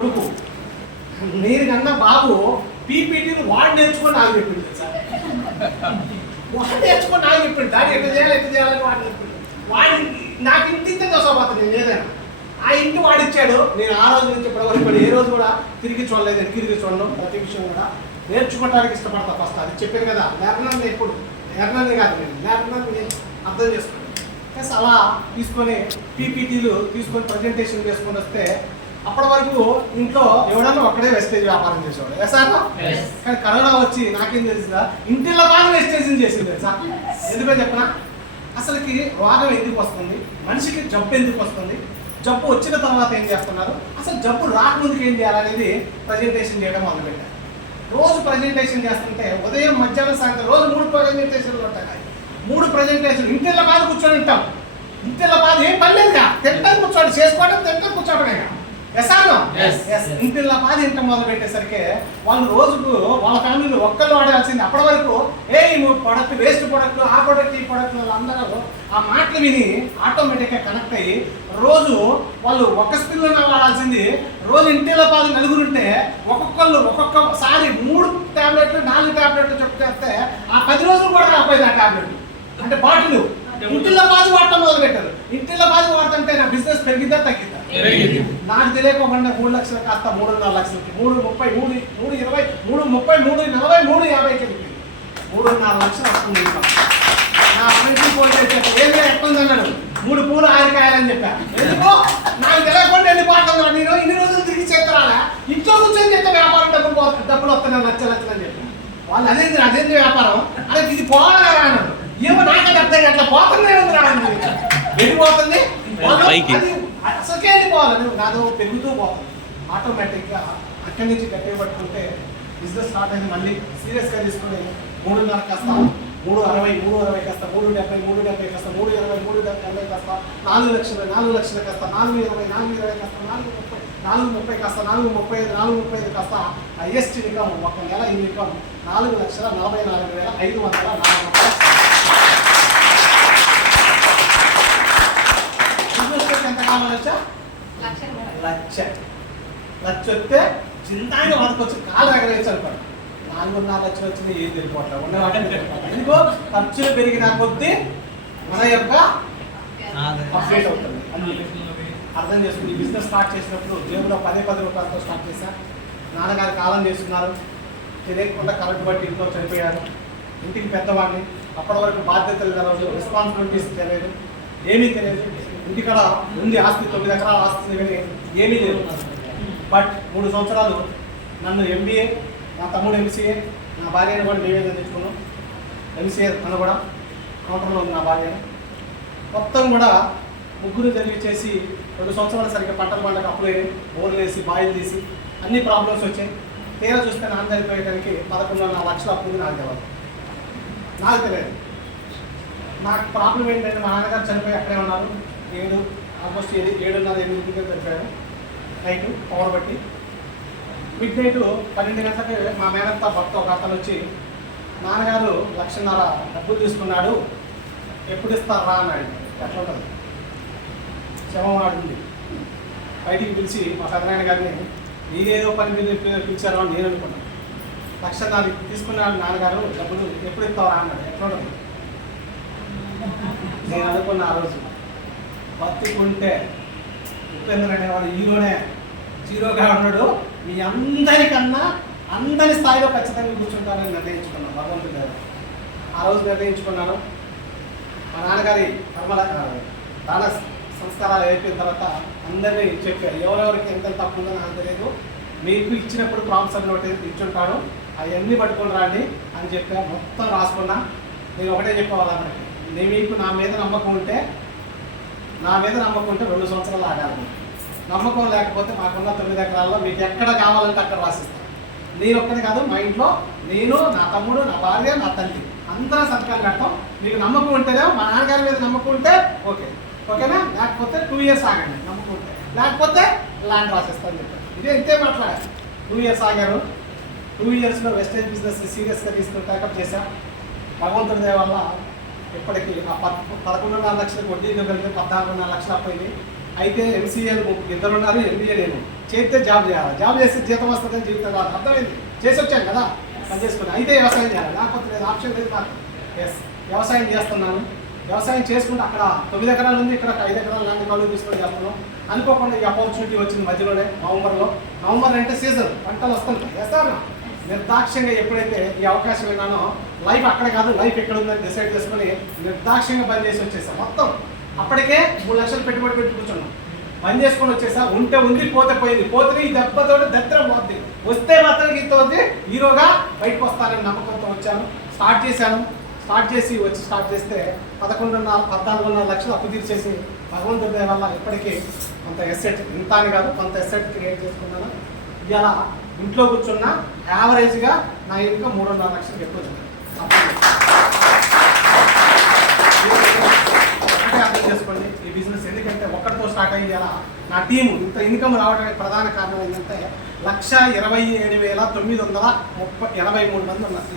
కొడుకు మీరు కన్నా బాబు పీపీటీని వాడు నేర్చుకొని నాకు చెప్పింది సార్. వాడు నేర్చుకొని నాకు చెప్పింది దాన్ని ఎట్లా చేయాలని వాడు చెప్పింది. వాడి నాకు ఇంటింతే దోసపోతుంది నేను ఏదైనా ఆ ఇంటి వాడిచ్చాడు. నేను ఆ రోజు నుంచి ఇప్పటివరకు ఏ రోజు కూడా తిరిగి చూడలేదు, తిరిగి చూడడం ప్రతి విషయం కూడా నేర్చుకోవడానికి ఇష్టపడతా. ఫస్ట్ అది చెప్పాను కదా, నేర్నాన్ని ఎప్పుడు నేర్నాన్ని కాదు, నేను నేర్నాన్ని అర్థం చేసుకున్నాను. ప్లస్ అలా తీసుకొని పీపీటీలు తీసుకొని ప్రజెంటేషన్ చేసుకొని వస్తే అప్పటి వరకు ఇంట్లో ఎవడన్నా ఒక్కడే వెస్టేజ్ వ్యాపారం చేసేవాడు ఎసారా. కానీ కరోనా వచ్చి నాకేం తెలిసిందా, ఇంటిలో బాగా వెస్టేజింగ్ చేసింది సార్. ఎందుకని చెప్పనా, అసలుకి రోగం ఎందుకు వస్తుంది, మనిషికి జబ్బు ఎందుకు వస్తుంది, జబ్బు వచ్చిన తర్వాత ఏం చేస్తున్నారు, అసలు జబ్బు రాకముందుకు ఏం చేయాలనేది ప్రజెంటేషన్ చేయడం మొదలుపెట్టారు. రోజు ప్రజెంటేషన్ చేస్తుంటే ఉదయం మధ్యాహ్నం సాయంత్రం రోజు 3 ప్రజెంటేషన్లు ఉంటాయి. 3 ప్రజెంటేషన్ ఇంటిలో బాగా కూర్చొని ఉంటాం. ఇంటిలో బాగా ఏం పర్లేదుగా, తింటాను కూర్చోండి, చేసుకోవడం తింటాను కూర్చోవడమే. ఇంటిలో బాధ ఇంట మొదలు పెట్టేసరికి వాళ్ళు రోజుకు వాళ్ళ ఫ్యామిలీలో ఒక్కళ్ళు వాడాల్సింది. అప్పటి వరకు ప్రొడక్ట్ వేస్ట్ ప్రొడక్ట్, ఆ ప్రొడక్ట్, ఈ ప్రొడక్ట్, వాళ్ళందరూ ఆ మాటలు విని ఆటోమేటిక్గా కనెక్ట్ అయ్యి రోజు వాళ్ళు ఒక్క స్పిన్లో వాడాల్సింది రోజు ఇంటిలో బాధ నలుగురుంటే ఒక్కొక్కళ్ళు ఒక్కొక్కసారి 3 టాబ్లెట్లు 4 టాబ్లెట్లు చెప్తే ఆ 10 రోజులు కూడా రాకపోయింది ఆ టాబ్లెట్. అంటే బాటిల్ ఇంటిలో బాధ వాడటం మొదలు పెట్టారు. ఇంటిలో బాధ వాడుతుంటే నా బిజినెస్ పెరిగిద్దా తగ్గిద్దా? నాకు తెలియకుండా 3 లక్షలు కాస్త 3.5 లక్షలకి, 3.30, 3.20, 3.30, 3.40, 3.50కి 3.5 లక్షలు వస్తుంది. నా ఫ్రెండ్స్ ఫోన్ చేసి ఏమి ఎట్టుంది అన్నాడు, 3 పూలు 6 కాయాలని చెప్పాను. ఎందుకో నాకు తెలియకుండా వెళ్ళిపోతుంది. నేను ఇన్ని రోజులు తిరిగి చేస్తారా, ఇంట్లో కూర్చొని చేస్తే వ్యాపారం డబ్బులు వస్తున్నాయి లక్షలని చెప్పి వాళ్ళు అదేంటి వ్యాపారం అదే ఇది పోవాలా అన్నాడు. ఏమో నాకు అది అర్థం అట్లా పోతుంది వెళ్ళిపోతుంది అసలుకే వెళ్ళిపోవాలి. నాదో పెరుగుతూ పోతుంది ఆటోమేటిక్గా. అక్కడి నుంచి గట్టిగా పట్టుకుంటే బిజినెస్ స్టార్ట్ అయింది. మళ్ళీ సీరియస్గా తీసుకుని 3.5 కాస్త 3.60, 3.60 కాస్త 3.70, 3.70 కాస్త 3.20, 3.80 కాస్త 4 లక్షలు, 4 లక్షలు కాస్త 4.20, 4.20 కాస్త 4.30 కాస్త 4.35, 4.35 కాస్త హైయెస్ట్ ఇన్కమ్ ఒక నెల ఇన్కమ్ 4,44,504 ఎంత కావాలొచ్చా? లక్ష వస్తే చింతాగా వరకు కాలు ఎగరేసి అనుకోండి. 4.5 లక్షలు వచ్చింది ఏం తెలిపోవట్లేదు, ఉన్నవాటి ఎందుకో ఖర్చులు పెరిగిన కొద్దీ మన యొక్క అప్డేట్ అవుతుంది. అర్థం చేసుకుని ఈ బిజినెస్ స్టార్ట్ చేసినప్పుడు జేబులో 10 రూపాయలతో స్టార్ట్ చేశా. నాన్నగారు కాలం చేస్తున్నారు, తెలియకుండా కరెంట్ బట్టి ఇంట్లో చనిపోయారు. ఇంటికి పెద్దవాడిని, అప్పటి వరకు బాధ్యతలు తెలియదు, రెస్పాన్సిబిలిటీస్ తెలియదు, ఏమీ తెలియదు. ఇంటికాడ ఉంది ఆస్తి, 9 ఎకరాల ఆస్తి కానీ ఏమీ లేదు. బట్ 3 సంవత్సరాలు నన్ను MBA, నా తమ్ముడు MCA, నా భార్యను కూడా మేమే తెచ్చుకున్నాం. MCA తను కూడా కౌంటర్లో ఉంది నా భార్య. మొత్తం కూడా ముగ్గురు జరిగి చేసి 2 సంవత్సరాలు సరిగ్గా పంటలు పంటకు అప్పులైనాయి. బోర్లు వేసి బాయిలు తీసి అన్ని ప్రాబ్లమ్స్ వచ్చాయి. తీరా చూస్తే నాన్న చనిపోయేదానికి 11.5 లక్షలు అప్పుడు నాకు తెలియదు. నాకు తెలియదు. నాకు ప్రాబ్లం ఏంటంటే మా నాన్నగారు చనిపోయి అక్కడే ఉన్నారు. ఆల్మోస్ట్ 7:30, 8 చనిపోయారు. నైట్ పవర్ బట్టి మిడ్ నైట్ 12 గంటలకి మా మేనత్త భర్త ఒక అతను వచ్చి, నాన్నగారు 1.5 లక్షలు డబ్బులు తీసుకున్నాడు, ఎప్పుడు ఇస్తారా అన్నాడు. ఎట్లా ఉంటుంది, శవం ఆడుంది. బయటికి పిలిచి మా పెద్దనాయన గారిని మీరేదో పని మీద పిలిచారో అని నేను అనుకున్నాను. 1.5 లక్షలు తీసుకున్నాడు నాన్నగారు, డబ్బులు ఎప్పుడు ఇస్తావరా అన్నాడు. ఎట్లా ఉంటుంది నేను అనుకున్న ఆ రోజు, బతుకుంటే ఉపేంద్ర అనేవాడు హీరోనే, జీరోగా ఉన్నాడు, మీ అందరికన్నా అందరి స్థాయిలో ఖచ్చితంగా కూర్చుంటానని నిర్ణయించుకున్నాను. భగవంతుడు గారు ఆ రోజు నిర్ణయించుకున్నాను. మా నాన్నగారి దాన సంస్కారాలు అయిపోయిన తర్వాత అందరినీ చెప్పారు, ఎవరెవరికి ఎంత తప్పు ఉందో నాకు తెలియదు, మీకు ఇచ్చినప్పుడు ప్రామిసర్ నోట్ ఇచ్చుంటాను, అవన్నీ పట్టుకొని రండి అని చెప్పా. మొత్తం రాసుకున్నా. నేను ఒకటే చెప్పేవాళ్ళకి, మీకు నా మీద నమ్మకం ఉంటే 2 సంవత్సరాలు ఆడాలి. నమ్మకం లేకపోతే మాకున్న 9 ఎకరాల్లో మీకు ఎక్కడ కావాలంటే అక్కడ రాసిస్తాను. నేను ఒక్కనే కాదు, మా ఇంట్లో నేను, నా తమ్ముడు, నా భార్య, నా తల్లి అందరం సంతకాలు కడతాం. మీకు నమ్మకం ఉంటేనే, మా నాన్నగారి మీద నమ్మకం ఉంటే ఓకేనా, లేకపోతే 2 ఇయర్స్ ఆగండి. నమ్మకం ఉంటే, లేకపోతే ల్యాండ్ రాసిస్తాను చెప్పాను. ఇదే ఇంతే మాట్లాడారు. 2 ఇయర్స్ ఆగారు. 2 ఇయర్స్లో వెస్టేజ్ బిజినెస్ సీరియస్గా తీసుకుని ప్యాకప్ చేశాం. భగవంతుడి దయ వల్ల ఇప్పటికీ ఆ 11.5 లక్షలకు వడ్డీ కలిగితే 14.5 లక్షలు అపోయింది. అయితే MCA 2 ఉన్నారు, MBA నేను. చేస్తే జాబ్ చేయాలి, జాబ్ చేస్తే జీతం వస్తుందని జీవితం కాదు. అర్థమైంది, చేసి వచ్చాను కదా పని చేసుకుని. అయితే వ్యవసాయం చేయాలి, లేకపోతే లేదు, ఆప్షన్ లేదు నాకు. ఎస్, వ్యవసాయం చేస్తున్నాను. వ్యవసాయం చేసుకుంటే అక్కడ 9 ఎకరాలు ఉంది, ఇక్కడ 5 ఎకరాలు లాంటి కౌలు తీసుకొని చేస్తున్నాం. అనుకోకుండా ఈ ఆపర్చునిటీ వచ్చింది మధ్యలోనే నవంబర్ అంటే సీజన్, పంటలు వస్తుంటాయి. వేస్తాను నిర్దాక్ష్యంగా ఎప్పుడైతే ఈ అవకాశం విన్నానో లైఫ్ అక్కడ కాదు, లైఫ్ ఎక్కడ ఉందని డిసైడ్ చేసుకుని నిర్దాక్ష్యంగా పని చేసి వచ్చేసాం. మొత్తం అప్పటికే 3 లక్షలు పెట్టుబడి పెట్టి కూర్చున్నాం. పని చేసుకొని వచ్చేసా. ఉంటే ఉంది, పోతే పోయింది. పోతే ఈ దెబ్బతో దరిద్రం పోతుంది. వస్తే మాత్రం ఇంత వచ్చి హీరోగా బయటకు వస్తానని నమ్మకంతో వచ్చాను. స్టార్ట్ చేసి స్టార్ట్ చేస్తే 14.5 లక్షలు అప్పు తీర్చేసి భగవంతుడి వల్ల ఇప్పటికీ కొంత ఎసెట్, ఇంత అని కాదు కొంత ఎసెట్ క్రియేట్ చేసుకున్నాను. ఇలా ఇంట్లో కూర్చున్న యావరేజ్గా నా ఇన్కమ్ 3.5 లక్షలకు ఎక్కువ వచ్చింది. ఒకటే అర్థం చేసుకోండి ఈ బిజినెస్. ఎందుకంటే ఒక్కటితో స్టార్ట్ అయ్యేలా నా టీము ఇంత ఇన్కమ్ రావడానికి ప్రధాన కారణం ఏంటంటే 1,27,983 మంది ఉన్నారు.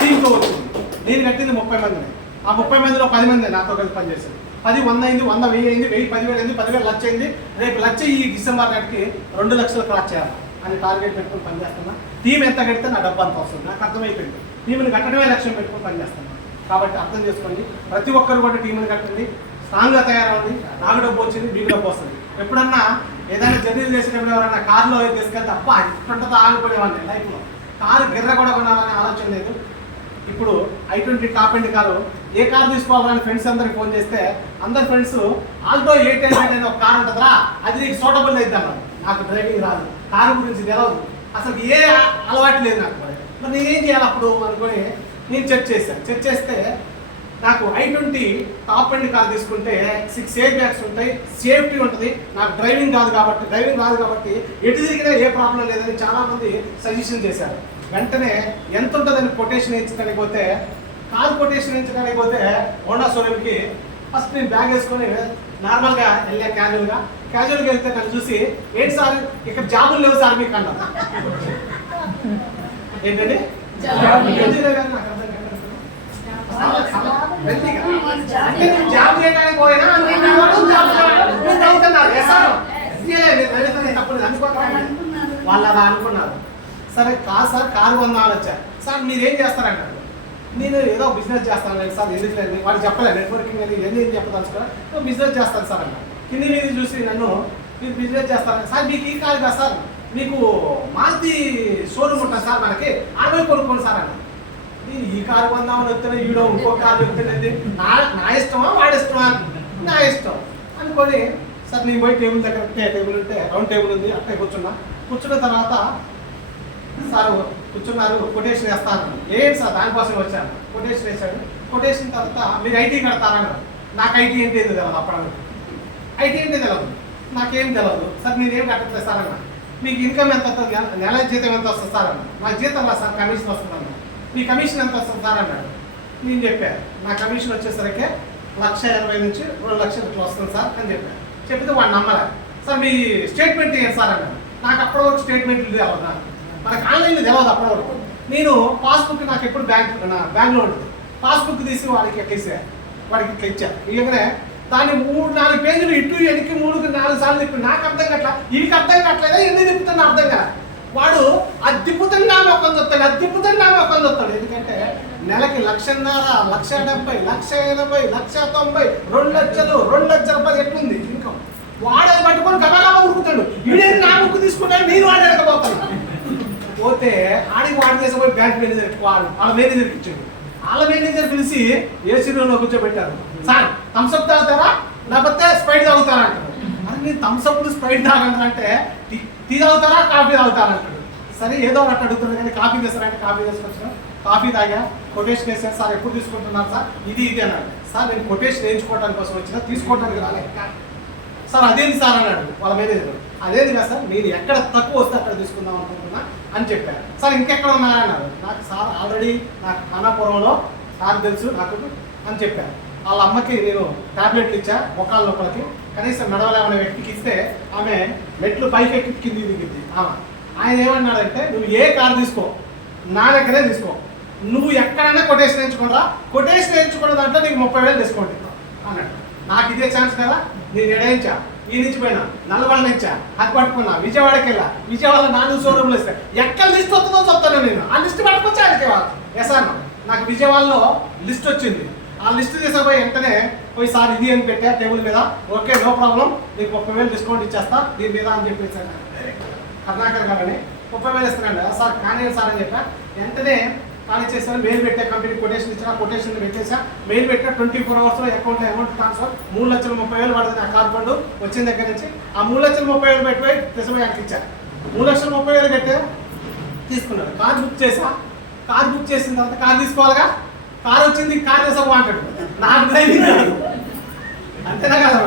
టీంతో వచ్చింది. నేను కట్టింది 30 మందిని. ఆ 30 మందిలో 10 మంది నాతో కలిసి పనిచేశారు. 10 100 అయింది, 100 1000 అయింది, 1000 10,000 అయింది, 10,000 లక్ష అయింది. రేపు లక్ష ఈ డిసెంబర్ నాటికి 2 లక్షలు క్రాస్ చేయాలి అని టార్గెట్ పెట్టుకుని పనిచేస్తున్నా. టీం ఎంత కడితే నా డబ్బు అంత వస్తుంది. నాకు అర్థమైపోయింది. టీంని కట్టడమే లక్ష్యం పెట్టుకుని పనిచేస్తున్నాను. కాబట్టి అర్థం చేసుకోండి, ప్రతి ఒక్కరు కూడా టీంని కట్టండి, స్ట్రాంగ్గా తయారవ్వండి. నాకు డబ్బు వచ్చింది, మీకు డబ్బు వస్తుంది. ఎప్పుడన్నా ఏదైనా జర్నీలు చేసేటప్పుడు ఎవరైనా కారులో తీసుకెళ్తే తప్ప ఇప్పుడంతా ఆగిపోయేవాడిని. లైఫ్లో కారు గిర్ర కూడా కొనాలనే ఆలోచన లేదు. ఇప్పుడు i20 టాప్ ఎండ్ కారు, ఏ కారు తీసుకోవాలని ఫ్రెండ్స్ అందరికి ఫోన్ చేస్తే అందరు ఫ్రెండ్స్ ఆల్టో 800 అనే ఒక కారు ఉంటుందిరా, అది నీకు సూటబుల్ అయితే అన్నారు. నాకు డ్రైవింగ్ రాదు, కారు గురించి తెలియదు, అసలు ఏ అలవాటు లేదు నాకు. మరి నేనేం చేయాలి అప్పుడు అనుకొని నేను చెక్ చేస్తే నాకు i20 టాప్ ఎండ్ కార్ తీసుకుంటే 6 ఎయిర్ బ్యాగ్స్ ఉంటాయి, సేఫ్టీ ఉంటుంది. నాకు డ్రైవింగ్ రాదు కాబట్టి ఎటు తిరిగినా ఏ ప్రాబ్లం లేదని చాలామంది సజెషన్ చేశారు. వెంటనే ఎంత ఉంటుందని కొటేషన్ ఇచ్చడానికి పోతే, కారు కొటేషన్ ఇచ్చడానికి పోతే హోండా షోరూమ్కి ఫస్ట్ నేను బ్యాగ్ వేసుకొని నార్మల్గా వెళ్ళా. క్యాజువల్గా వెళ్తే నన్ను చూసి, ఏంటి సార్ ఇక్కడ జాబులు లేవు సార్ మీకు అన్నారు. ఏంటండి జాబ్ చేయడానికి పోయినా వాళ్ళు అలా అనుకున్నారు. సరే కాదు సార్, కారు కొందామని వచ్చారు. సార్ మీరేం చేస్తారంటారు. నేను ఏదో బిజినెస్ చేస్తాను లేదు సార్, ఎందుకు లేదు వాడు చెప్పలేదు. నెట్వర్కింగ్ అది ఏం చెప్పదలుచుకోవాలి, నువ్వు బిజినెస్ చేస్తాను సార్ అన్నారు. కింది మీద చూసి నన్ను, మీరు బిజినెస్ చేస్తాను సార్, మీకు ఈ కారు కదా సార్, మీకు మారుతి షోరూమ్ ఉంటుంది సార్, మనకి 60 కొనుక్కోండి సార్ అన్నారు. నేను ఈ కారు కొందామని వస్తేనే ఈడో ఇంకో కారు వెళ్తేనేది నా ఇష్టమా వాడి ఇష్టమా, నా ఇష్టం అనుకొని సార్ నేను పోయి టేబుల్ దగ్గర టేబుల్ ఉంటే రౌండ్ టేబుల్ ఉంది, అట్టే కూర్చున్న తర్వాత సార్ కూర్చున్నారు, కొటేషన్ వేస్తాను. ఏంటి సార్ దానికోసం వచ్చాను. కొటేషన్ వేశాడు. కొటేషన్ తర్వాత మీరు ఐటీ కడతారన్నారు. నాకు ఐటీ ఏంటి తెలియదు, అప్పుడు ఐటీ ఏంటి తెలియదు, నాకేం తెలియదు. సార్ నేనేం కట్టట్లేదు సార్ అన్న. మీకు ఇన్కమ్ ఎంత వస్తుంది, నెల జీతం ఎంత వస్తుంది సార్ అన్న. నా జీతం రా సార్, కమిషన్ వస్తుంది అన్న. మీ కమిషన్ ఎంత వస్తుంది సార్ అన్నాడు. నేను చెప్పాను నా కమిషన్ వచ్చేసరికి 1,80,000 నుంచి 2 లక్షలు ఇట్లా వస్తుంది సార్ అని చెప్పాను. చెప్తే వాడు నమ్మలే. సార్ మీ స్టేట్మెంట్ ఏంటి సార్ అన్నాడు. నాకు అప్పటి వరకు స్టేట్మెంట్ తెలియదు, మనకు ఆన్లైన్లో తెలియదు అప్పటి వరకు. నేను పాస్బుక్ నాకు ఎప్పుడు బ్యాంక్లో ఉంటుంది, పాస్బుక్ తీసి వాడికి ఇచ్చాను. ఇలాగనే దాన్ని 3-4 పేజీలు ఇటు వెనక్కి 3-4 సార్లు తిప్పి నాకు అర్థం కావట్లా, వీడికి అర్థం కావట్లేదా, ఎందుకు తిప్పుతున్నా అర్థం కదా. వాడు అది తిప్పుతున్నా ఒక్కని వస్తాడు, అది తిప్పుతున్నా ఒక్కని వస్తాడు. ఎందుకంటే నెలకి 1,70,000, 1,70,000, 1,80,000, 1,90,000, 2 లక్షలు, 2,10,000 ఎట్లుంది ఇన్కమ్. వాడు అది పట్టుకొని గబగబా ఉరుకుతాడు. వీడేది నా బుక్ తీసుకుంటాడు, నేను వాడు ఎడకపోతాను. పోతే ఆడికి వాడు చేసి పోయి బ్యాంక్ మేనేజర్ వాళ్ళ మేనేజర్కి ఇచ్చాడు. వాళ్ళ మేనేజర్ పిలిచి ఏసీ రూమ్లో కూర్చోబెట్టారు. సార్ థమ్స్అప్ తాగుతారా, లేకపోతే స్ప్రైట్ తాగుతారా అంటారు. అది నేను థమ్స్అప్ స్ప్రైట్ తాగంటే టీ తాగుతారా, కాఫీ తాగుతారా అంటాడు. సరే ఏదో ఒకటి అడుగుతుంది కానీ కాఫీ చేస్తారంటే కాఫీ చేసుకొచ్చిన, కాఫీ తాగా, కొటేషన్ వేసాను. సార్ ఎప్పుడు తీసుకుంటున్నారు సార్, ఇది అన్నాడు. సార్ నేను కొటేషన్ వేయించుకోవడానికి కోసం వచ్చినా, తీసుకోవడానికి రాలే. సార్ అదేంటి సార్ అన్నాడు వాళ్ళ మేనేజర్. అదేంటి కదా సార్, నేను ఎక్కడ తక్కువ వస్తే అక్కడ తీసుకుందాం అనుకుంటున్నా అని చెప్పాను. సార్ ఇంకెక్కడ ఉన్నారన్నారు. నాకు సార్ ఆల్రెడీ నాకు ఖానాపురంలో సార్ తెలుసు నాకు అని చెప్పాను. వాళ్ళ అమ్మకి నేను టాబ్లెట్లు ఇచ్చా మొక్కల లోపలికి, కనీసం నడవలేమనే వ్యక్తికి ఇస్తే ఆమె మెట్లు పైకి ఎక్కి కింది దిగింది. ఆయన ఏమన్నాడంటే, నువ్వు ఏ కారు తీసుకో, నా దగ్గరే తీసుకో, నువ్వు ఎక్కడైనా కొటేషన్ వేయించుకోరా, కొటేషన్ వేయించుకున్న దాంట్లో నీకు 30,000 తీసుకోండి అన్నాడు. నాకు ఇదే ఛాన్స్ కదా, నేను ఎడయించా. ఈ నుంచి పోయినా నల్గొండ నుంచా అది పట్టుకున్నా విజయవాడకి వెళ్ళా విజయవాడలో 4 షోరూమ్లు ఇస్తాయి ఎక్కడ లిస్ట్ వస్తుందో చెప్తాను నేను ఆ లిస్ట్ పట్టుకొచ్చి ఆయనకి ఎసాను నాకు విజయవాడలో లిస్ట్ వచ్చింది ఆ లిస్ట్ తీసుకుపోయి వెంటనే పోయి సార్ ఇది అని పెట్టా టేబుల్ మీద ఓకే నో ప్రాబ్లం నీకు 30,000 డిస్కౌంట్ ఇచ్చేస్తా దీని మీద అని చెప్పేసి కర్ణాకర్ గారని 30,000 ఇస్తున్నాను సార్ కానీ సార్ అని చెప్పా వెంటనే కానీ చేస్తాను మెయిల్ పెట్టా కంపెనీ కొటేషన్ ఇచ్చిన కొటేషన్ పెట్టేసా మెయిల్ పెట్టా 24 అవర్స్లో అకౌంట్లో అమౌంట్ ట్రాన్స్ఫర్ 3,30,000 పడుతుంది ఆ కార్ ఫండ్ వచ్చిన దగ్గర నుంచి ఆ 3,30,000 పెట్టిపోయి తీసుకుపోయి ఇచ్చారు 3,30,000 పెట్టా తీసుకున్నాడు కార్ బుక్ చేసా కార్ బుక్ చేసిన తర్వాత కార్ తీసుకోవాలిగా కార్ వచ్చింది కార్ తీసుకో అంటాడు నాకు డ్రైవింగ్ రాదు అంతేనా కదా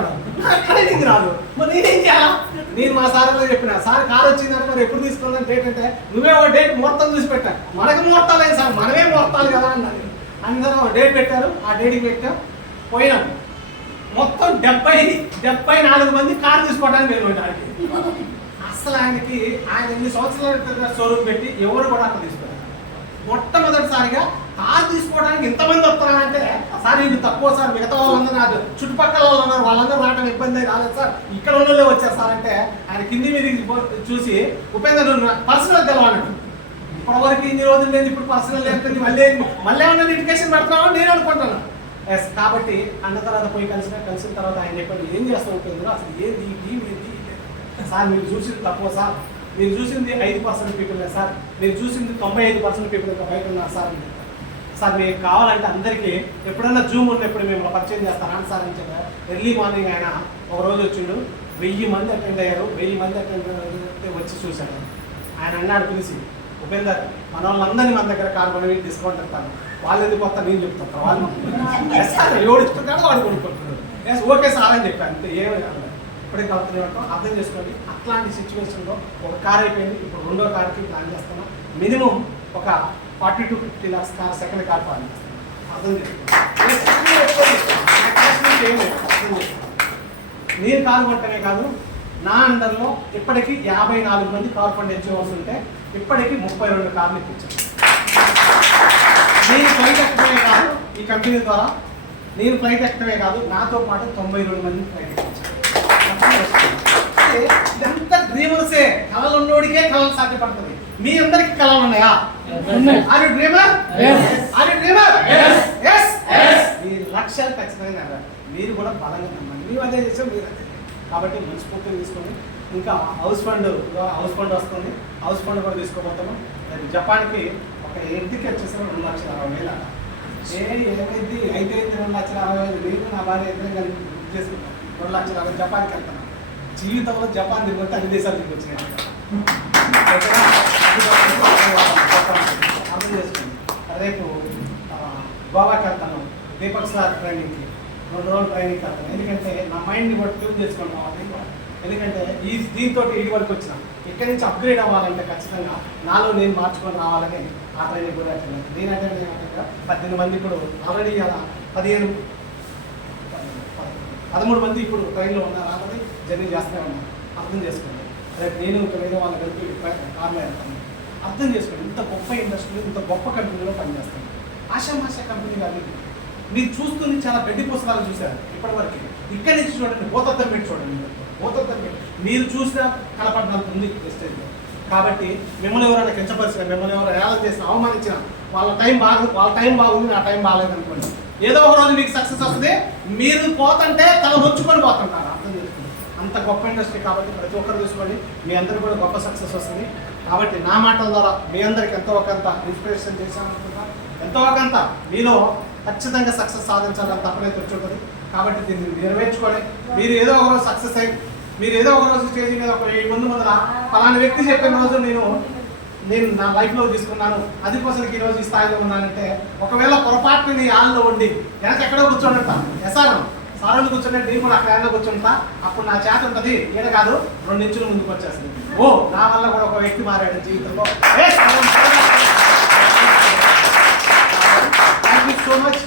నాకు డ్రైవింగ్ రాదు మరి నేనేం చేయాలా నేను మా సార్లో చెప్పిన సార్ కార్ వచ్చిందంటే మరి ఎప్పుడు తీసుకున్నాను డేట్ అంటే నువ్వే ఒక డేట్ ముహూర్తం చూసి పెట్టా మనకు ముహూర్తాలు లేదు సార్ మనమే ముహూర్తాలు కదా అన్నది అందరూ డేట్ పెట్టారు ఆ డేట్కి పెట్టాం పోయినాము మొత్తం 74 మంది కార్ తీసుకోవడానికి నేను పోయినాడికి అసలు ఆయన ఎన్ని సంవత్సరాల షోరూమ్ పెట్టి ఎవరు కూడా అక్కడ తీసుకున్నారు మొట్టమొదటిసారిగా కార్ తీసుకోవడానికి ఇంతమంది వస్తున్నారంటే సార్ ఇది తక్కువ సార్ మిగతా వాళ్ళందరూ నాకు చుట్టుపక్కల వాళ్ళు ఉన్నారు వాళ్ళందరూ రావడం ఇబ్బంది రాలేదు సార్ ఇక్కడ ఉన్నోళ్ళే వచ్చారు సార్ అంటే ఆయన కింది మీద చూసి ఉపేందర్ పర్సనల్ తెలవాలండి ఇప్పటివరకు ఇన్ని రోజులు లేదు ఇప్పుడు పర్సనల్ లేకపోతే మళ్ళీ ఏమన్నా లిటిగేషన్ పెడతామో నేను అనుకుంటాను ఎస్ కాబట్టి అన్న తర్వాత పోయి కలిసిన తర్వాత ఆయన చెప్పండి ఏం చేస్తాం ఉపేంద్ర అసలు ఏంది సార్ మీరు చూసింది తక్కువ సార్ మీరు చూసింది 5% పీపుల్ సార్ మీరు చూసింది 95% పీపుల్ బయట ఉన్నారు సార్ సార్ మీకు కావాలంటే అందరికీ ఎప్పుడన్నా జూమ్ ఉన్నప్పుడు మేము పరిచయం చేస్తాను సార్ అని చెప్పారు ఎర్లీ మార్నింగ్ ఆయన ఒక రోజు వచ్చిండు 1000 మంది అటెండ్ అయ్యారు 1000 మంది అటెండ్ అయితే వచ్చి చూశాడు ఆయన అన్నాడు పిలిచి ఉపేందర్ మన వాళ్ళందరినీ మన దగ్గర కార్ కొని డిస్కౌంట్ ఇస్తాను వాళ్ళు ఎందుకు కొత్త నేను చెప్తాను వాళ్ళు ఎస్ సార్ ఎవడు ఇష్టం వాడు కొనుక్కుంటున్నారు ఎస్ ఓకే సార్ అని చెప్పాను అంతే ఏమి ఇప్పటికి అవుతున్నాం అర్థం చేసుకోండి అట్లాంటి సిచ్యువేషన్లో ఒక కార్ అయిపోయింది ఇప్పుడు రెండో కార్కి ప్లాన్ చేస్తున్నాం మినిమం ఒక 40 to 50 lakhs car second car plan చేస్తున్నాం అర్థం చేసుకోండి నేను కారు కొట్టమే కాదు నా అండర్లో ఇప్పటికీ 54 మంది కార్ ఫండ్ హెచ్ఓస్ ఉంటే ఇప్పటికీ 32 కార్లు ఇప్పించాను నేను ఫ్లైట్ ఎక్కడమే కాదు ఈ కంపెనీ ద్వారా నేను ఫ్లైట్ ఎక్కడమే కాదు నాతో పాటు 92 మంది ఫ్లైట్ ఎక్కించాను ఇదంతా డ్రీమర్సే కళలు ఉన్నోడికే కళలు సాధ్యపడుతుంది మీ అందరికి కళలు ఉన్నాయా are you dreamer are you dreamer మీ లక్ష్యాలు ఖచ్చితంగా మీరు కూడా బలంగా నమ్మండి మీరు అదే చేసాం మీరు అదే కాబట్టి మనస్ఫూర్తిగా తీసుకోండి ఇంకా హౌస్ ఫండ్ వస్తుంది హౌస్ ఫండ్ కూడా తీసుకోబోతాము రేపు జపాన్కి ఒక ఇంటికి వచ్చేసరికి 2,60,000 ఏమైంది అయితే 2,60,000 నేను నా భార్య ఇద్దరం కలిపి బుక్ చేసుకుంటాం 2,60,000 జపాన్కి వెళ్తాను జీవితంలో జపాన్ దిగిపోతే అన్ని దేశాలు దిగి వచ్చినాయి అర్థం చేసుకోండి రేపు గోవాకి వెళ్తాను దీపక్ సార్ ట్రైనింగ్కి 2 రోజులు ట్రైనింగ్కి వెళ్తాను ఎందుకంటే నా మైండ్ని కూడా ట్యూన్ చేసుకోండి ఎందుకంటే దీంతో ఇది వరకు వచ్చిన ఇక్కడి నుంచి అప్గ్రేడ్ అవ్వాలంటే ఖచ్చితంగా నాలో నేను మార్చుకొని రావాలని ఆ ట్రైనింగ్ కూడా అటెండ్ నేనంటే 18 మంది ఇప్పుడు ఆల్రెడీ అలా 13 మంది ఇప్పుడు ట్రైన్లో ఉన్నారు ఆల్రెడీ జర్నీ చేస్తూనే ఉన్నారు అర్థం చేసుకోండి రేపు నేను ఇంకా వేరే వాళ్ళ కలిపి కార్లో వెళ్తాను అర్థం చేసుకోండి ఇంత గొప్ప ఇండస్ట్రీలో ఇంత గొప్ప కంపెనీలో పనిచేస్తాను ఆశామాషా కంపెనీ కాదు మీరు చూస్తుంది చాలా గడ్డి పుస్తకాలు చూశారు ఇప్పటివరకు ఇక్కడి నుంచి చూడండి ఓతద్దం పెట్టి చూడండి ఓతద్దం పెట్టి మీరు చూసినా కనపడినంత ఉంది స్టేజ్లో కాబట్టి మిమ్మల్ని ఎవరైనా కించపరిచిన మిమ్మల్ని ఎవరైనా ఏలా చేసిన అవమానించిన వాళ్ళ టైం బాగుంది నా టైం బాగాలేదు అనుకోండి ఏదో ఒక రోజు మీకు సక్సెస్ వస్తుంది మీరు పోతుంటే తల వచ్చుకొని పోతుంటారు అర్థం చేసుకోండి అంత గొప్ప ఇండస్ట్రీ కాబట్టి ప్రతి ఒక్కరు చూసుకోండి మీ అందరికీ కూడా గొప్ప సక్సెస్ వస్తుంది కాబట్టి నా మాటల ద్వారా మీ అందరికి ఎంతో ఒకంత ఇన్స్పిరేషన్ చేశామనుకుంటా ఎంతో ఒకంత మీలో ఖచ్చితంగా సక్సెస్ సాధించాలని తప్పనే తెచ్చుంటుంది కాబట్టి దీన్ని నెరవేర్చుకొని మీరు ఏదో ఒక రోజు సక్సెస్ అయ్యి మీరు ఏదో ఒక రోజు స్టేజ్ మీద ఒక 7 మంది ముందర ఫలానా వ్యక్తి చెప్పిన రోజు నేను నా లైఫ్లో తీసుకున్నాను అది కోసం ఈరోజు ఈ స్థాయిలో ఉన్నానంటే ఒకవేళ పొరపాటుని నీ ఆల్లో ఉండి వెనక ఎక్కడో కూర్చోండి ఎసారం సార్లు కూర్చుంటే నేను కూడా అక్కడ ఏదో కూర్చుంటా అప్పుడు నా చేత ఉంటుంది ఈడ కాదు 2 ఇంచుల ముందుకు వచ్చేస్తుంది నా వల్ల కూడా ఒక వ్యక్తి మారాడు జీవితంలో థ్యాంక్ యూ సో మచ్